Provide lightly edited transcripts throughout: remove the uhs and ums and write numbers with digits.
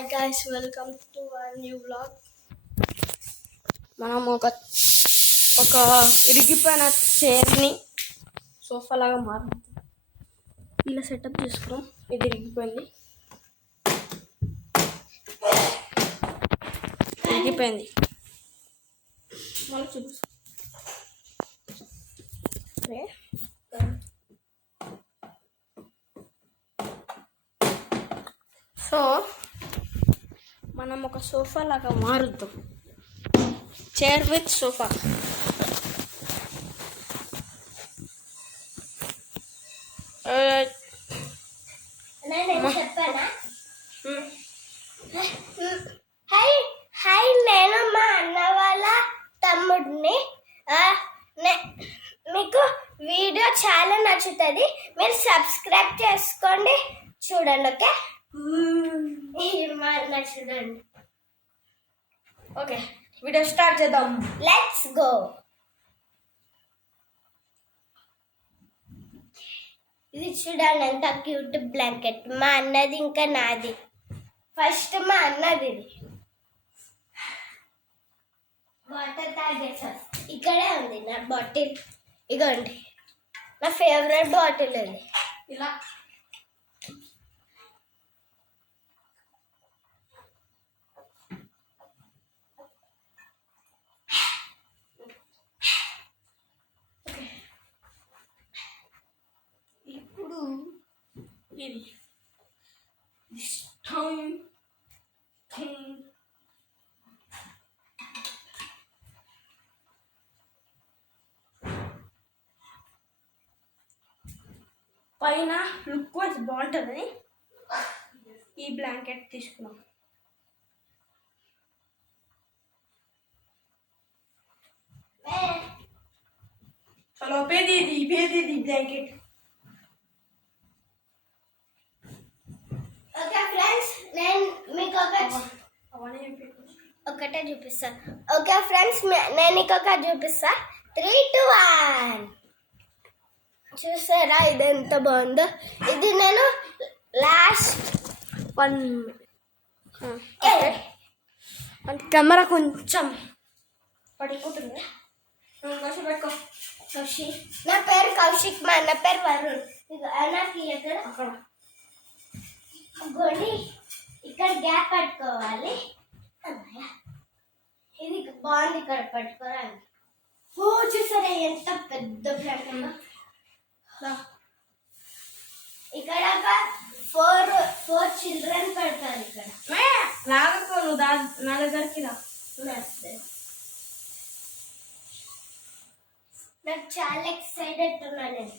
Hi guys, welcome to our new vlog. మనం ఒక ఇరిగిపోయిన చైర్ని sofa లాగా మారుతుంది ఇలా సెటప్ చేసుకున్నాం. ఇది ఇరిగిపోయింది మళ్ళీ చూపిస్తాం. సో మనం ఒక సోఫా లాగా మారుద్దాం. Chair with sofa. చెప్పానా? హాయ్, నేను మా అన్న వాళ్ళ తమ్ముడిని. మీకు వీడియో చాలా నచ్చుతుంది, మీరు సబ్స్క్రైబ్ చేసుకోండి. చూడండి, ఓకే? మా అన్న చూడండి. ఓకే, వీడియో స్టార్ట్ చేద్దాం. Let's go. ఇది చూడండి ఎంత క్యూట్ బ్లాంకెట్. మా అన్నది ఇంకా నాది. ఫస్ట్ మా అన్నది. ఇది వాటర్ తాగేసా. ఇక్కడే ఉంది నా బాటిల్. ఇగోండి నా ఫేవరెట్ బాటిల్ ఇది. ఇలా ఇప్పుడు ఇది పైన లుక్ వైజ్ బాగుంటుందని ఈ బ్లాంకెట్ తీసుకున్నాం. చలో పేది బ్లాంకెట్. ఓకే ఫ్రెండ్స్, నేను మీకు ఒకటే చూపిస్తాను. ఓకే ఫ్రెండ్స్, నేను ఇంకొకటి చూపిస్తా. 3, 2, 1. చూసారా ఇది ఎంత బాగుందో? ఇది నేను లాస్ట్ కెమెరా కొంచెం పడిపోతుంది. పెట్టుకో. కౌశిక్, నా పేరు కౌశిక్, మా అన్న పేరు వరుణ్. అన్నకి ఎక్కడ అక్కడ గొడి ఇక్కడ గ్యాప్ పట్టుకోవాలి. ఇది బాగుంది, ఇక్కడ పట్టుకోవడానికి. చూసారా ఎంత పెద్ద ప్లాంట్. ఇక్కడ ఫోర్ చిల్డ్రన్ పడతారు. ఇక్కడ లాగకో, నువ్వు నా దగ్గరికి రా. నాకు చాలా ఎక్సైటెడ్ ఉన్నా నేను.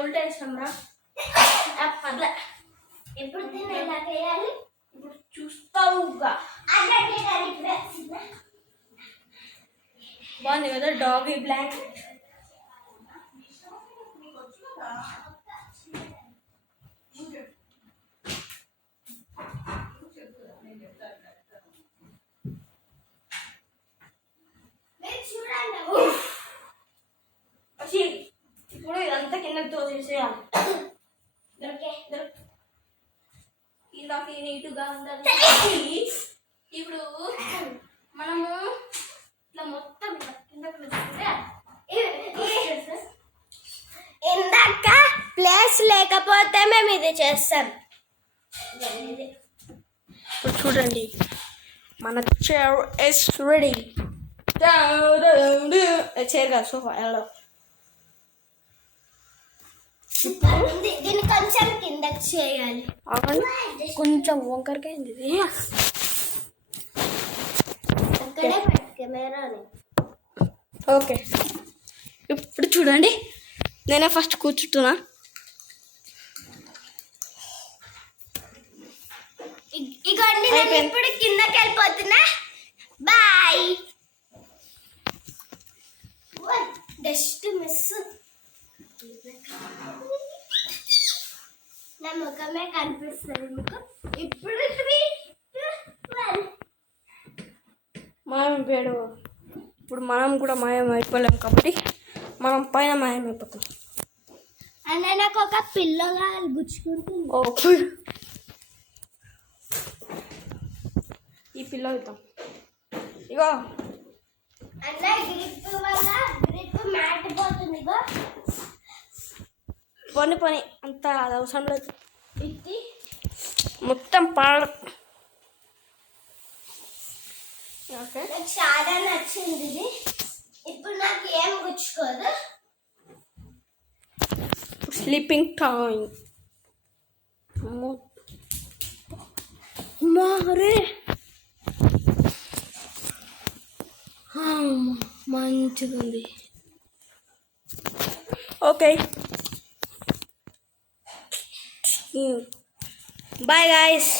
ఉల్టా వేసాం రా. ఇప్పుడు దీన్ని ఎలా చేయాలి? ఇప్పుడు చూస్తావుగా. బాగుంది కదా డాగీ బ్లాంకెట్. ఇప్పుడు ఇదంతా కింద తోసేసేయాలి. కిందకి నీటుగా ఉండాలి. ఇప్పుడు మనము ఇట్లా మొత్తం కిందకి ఇందాక ప్లేస్ లేకపోతే మేము ఇది చేస్తాం. ఇప్పుడు చూడండి, మన చైర్ ఇస్ రెడీ. చైర్ కాదు, సోఫా. ఎలా దీన్ని కొంచెం కిందకి చేయాలి. కొంచెం వంకరకైంది ఇది. అక్కడే కెమెరాని. ఓకే, ఇప్పుడు చూడండి, నేనే ఫస్ట్ కూర్చుంటున్నా. ఇగోండి, నేను ఇప్పుడు కిందకి వెళ్ళిపోతున్నా. బాయ్. Just miss. నా ముఖమే కనిపిస్తుంది మీకు. ఇప్పుడు 3, 2, 1. మాయమైపోయాడు. ఇప్పుడు మనం కూడా మాయం అయిపోలేం కాబట్టి మనం పైన మాయమైపోతాం. అన్న నాకు ఒక పిల్ల కావాలి గుచ్చుకుంటుంది. ఓ ఈ పిల్ల అవుతాం ఇగో అన్న గ్రిప్ వల్ల గ్రిప్ మ్యాట్ పోతుంది. ఇగో పోనీ అంత అది అవసరం లేదు. ఇది మొత్తం పాడు. ఓకే నాకు చాలా నచ్చింది ఇది. ఇప్పుడు నాకు ఏం గుచ్చుకోదు. Sleeping time. మారే మంచిగా ఉంది. Okay bye guys.